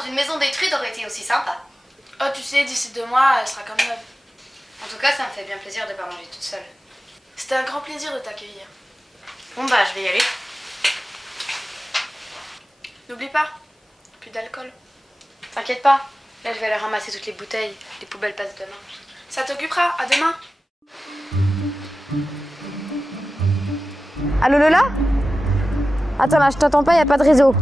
dans une maison détruite aurait été aussi sympa. Oh, tu sais, d'ici 2 mois, elle sera comme neuve. En tout cas, ça me fait bien plaisir de pas manger toute seule. C'était un grand plaisir de t'accueillir. Bon bah, je vais y aller. N'oublie pas, plus d'alcool. T'inquiète pas, là je vais aller ramasser toutes les bouteilles. Les poubelles passent demain. Ça t'occupera, à demain. Allô Lola? Attends là, je t'entends pas, y a pas de réseau.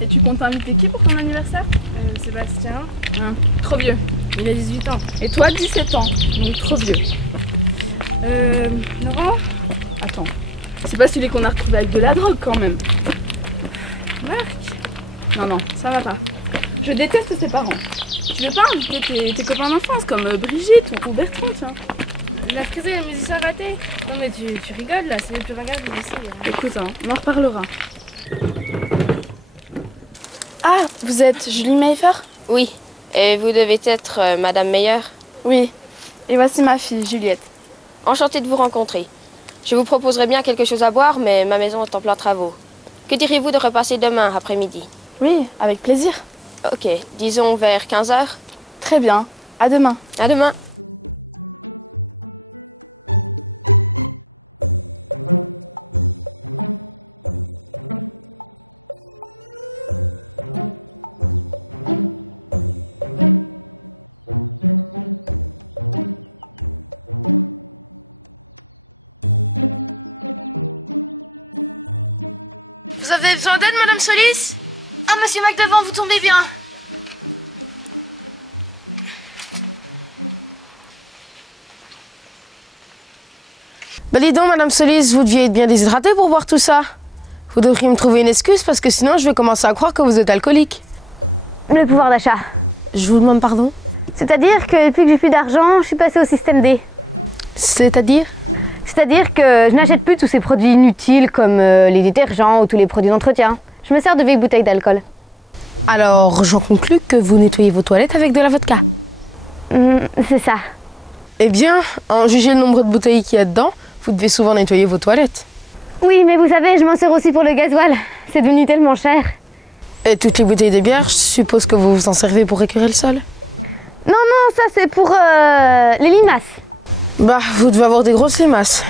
Et tu comptes inviter qui pour ton anniversaire? Sébastien. Trop vieux. Il a 18 ans. Et toi, 17 ans. Donc trop vieux. Laurent? Attends. C'est pas celui qu'on a retrouvé avec de la drogue quand même. Marc? Non, ça va pas. Je déteste ses parents. Tu veux pas inviter tes copains d'enfance comme Brigitte ou Bertrand, tiens? La frisée et les musiciens ratés. Non mais tu rigoles là, c'est les plus ringards du lycée. Écoute, on en reparlera. Ah, vous êtes Julie Mayfer? Oui, et vous devez être Madame Meyer. Oui, et voici ma fille, Juliette. Enchantée de vous rencontrer. Je vous proposerais bien quelque chose à boire, mais ma maison est en plein travaux. Que diriez-vous de repasser demain après-midi? Oui, avec plaisir. Ok, disons vers 15h. Très bien, à demain. À demain. Vous avez besoin d'aide, Madame Solis? Ah, monsieur McDevant, vous tombez bien. Bah dis donc, Madame Solis, vous deviez être bien déshydratée pour boire tout ça. Vous devriez me trouver une excuse parce que sinon je vais commencer à croire que vous êtes alcoolique. Le pouvoir d'achat. Je vous demande pardon? C'est-à-dire que depuis que j'ai plus d'argent, je suis passée au système D. C'est-à-dire? C'est-à-dire que je n'achète plus tous ces produits inutiles comme les détergents ou tous les produits d'entretien. Je me sers de vieilles bouteilles d'alcool. Alors, j'en conclus que vous nettoyez vos toilettes avec de la vodka. C'est ça. Eh bien, en juger le nombre de bouteilles qu'il y a dedans, vous devez souvent nettoyer vos toilettes. Oui, mais vous savez, je m'en sers aussi pour le gasoil. C'est devenu tellement cher. Et toutes les bouteilles de bière, je suppose que vous vous en servez pour écurer le sol? Non, ça c'est pour les limaces. Bah, vous devez avoir des grosses limaces.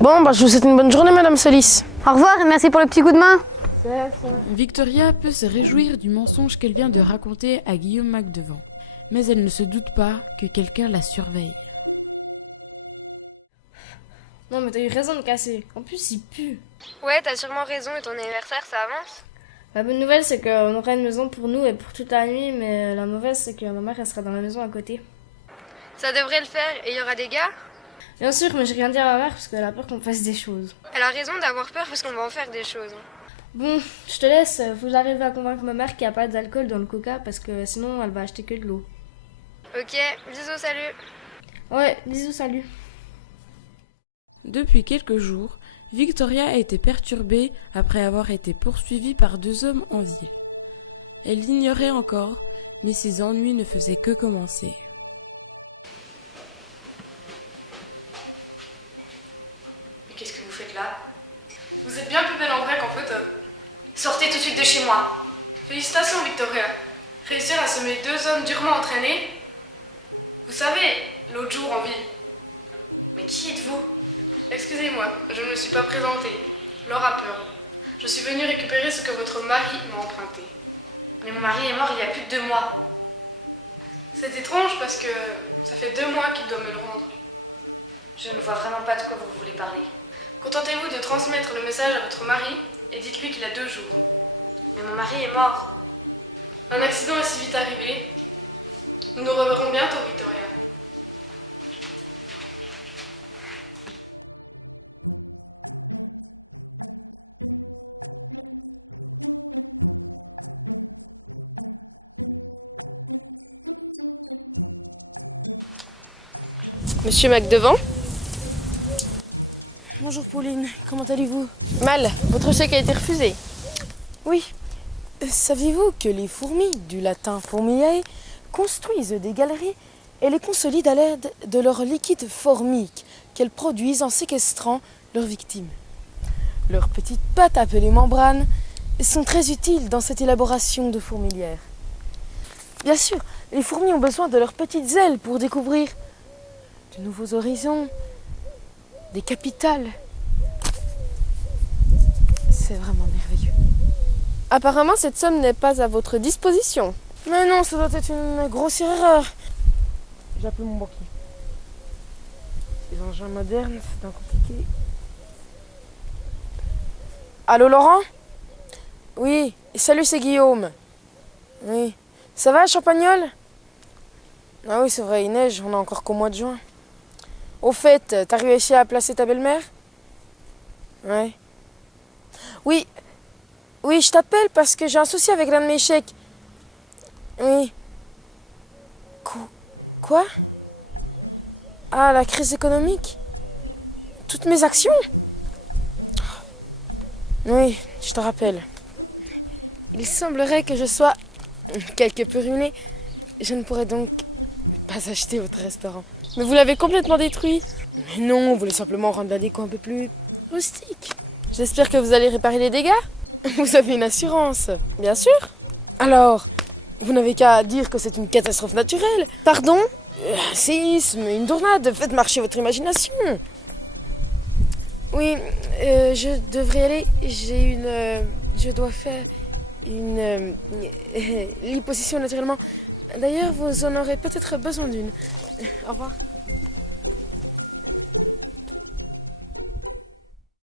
Bon, bah, je vous souhaite une bonne journée, Madame Solis. Au revoir et merci pour le petit coup de main. Victoria peut se réjouir du mensonge qu'elle vient de raconter à Guillaume McDevant, mais elle ne se doute pas que quelqu'un la surveille. Non mais t'as eu raison de casser. En plus il pue. Ouais, t'as sûrement raison, et ton anniversaire, ça avance? La bonne nouvelle c'est qu'on aura une maison pour nous et pour toute la nuit, mais la mauvaise c'est que ma mère elle sera dans la maison à côté. Ça devrait le faire, et il y aura des gars? Bien sûr, mais j'ai rien dit à ma mère parce qu'elle a peur qu'on fasse des choses. Elle a raison d'avoir peur parce qu'on va en faire des choses. Bon, je te laisse, faut que j'arrive à convaincre ma mère qu'il n'y a pas d'alcool dans le coca parce que sinon elle va acheter que de l'eau. Ok, bisous, salut. Ouais, bisous, salut. Depuis quelques jours, Victoria a été perturbée après avoir été poursuivie par 2 hommes en ville. Elle l'ignorait encore, mais ses ennuis ne faisaient que commencer. Mais qu'est-ce que vous faites là? Vous êtes bien plus belle en vrai qu'en photo. Sortez tout de suite de chez moi. Félicitations, Victoria. Réussir à semer 2 hommes durement entraînés. Vous savez, l'autre jour en ville. Mais qui êtes-vous? Excusez-moi, je ne me suis pas présentée. Laura Pearl. Je suis venue récupérer ce que votre mari m'a emprunté. Mais mon mari est mort il y a plus de 2 mois. C'est étrange parce que ça fait 2 mois qu'il doit me le rendre. Je ne vois vraiment pas de quoi vous voulez parler. Contentez-vous de transmettre le message à votre mari et dites-lui qu'il a 2 jours. Mais mon mari est mort. Un accident est si vite arrivé. Nous nous reverrons bientôt, Victoria. Monsieur McDevant? Bonjour Pauline, comment allez-vous? Mal, votre chèque a été refusé. Oui. Saviez-vous que les fourmis, du latin formiae, construisent des galeries et les consolident à l'aide de leur liquide formique qu'elles produisent en séquestrant leurs victimes? Leurs petites pattes, appelées membranes, sont très utiles dans cette élaboration de fourmilières. Bien sûr, les fourmis ont besoin de leurs petites ailes pour découvrir de nouveaux horizons, des capitales. C'est vraiment merveilleux. Apparemment, cette somme n'est pas à votre disposition. Mais non, ça doit être une grossière erreur. J'ai appelé mon banquier. Les engins modernes, c'est un compliqué. Allô Laurent? Oui, salut, c'est Guillaume. Oui. Ça va, Champagnol? Ah oui, c'est vrai, il neige, on est encore qu'au mois de juin. Au fait, t'as réussi à placer ta belle-mère? Ouais. Oui. Oui, je t'appelle parce que j'ai un souci avec l'un de mes chèques. Oui. Quoi? Ah, la crise économique? Toutes mes actions? Oui, je te rappelle. Il semblerait que je sois quelque peu ruinée. Je ne pourrais donc pas acheter votre restaurant. Mais vous l'avez complètement détruit. Mais non, on voulait simplement rendre la déco un peu plus rustique. J'espère que vous allez réparer les dégâts. Vous avez une assurance? Bien sûr. Alors, vous n'avez qu'à dire que c'est une catastrophe naturelle. Pardon? Un séisme, une tornade, faites marcher votre imagination. Oui, je devrais aller. Je dois faire une liposuction naturellement. D'ailleurs, vous en aurez peut-être besoin d'une. Au revoir.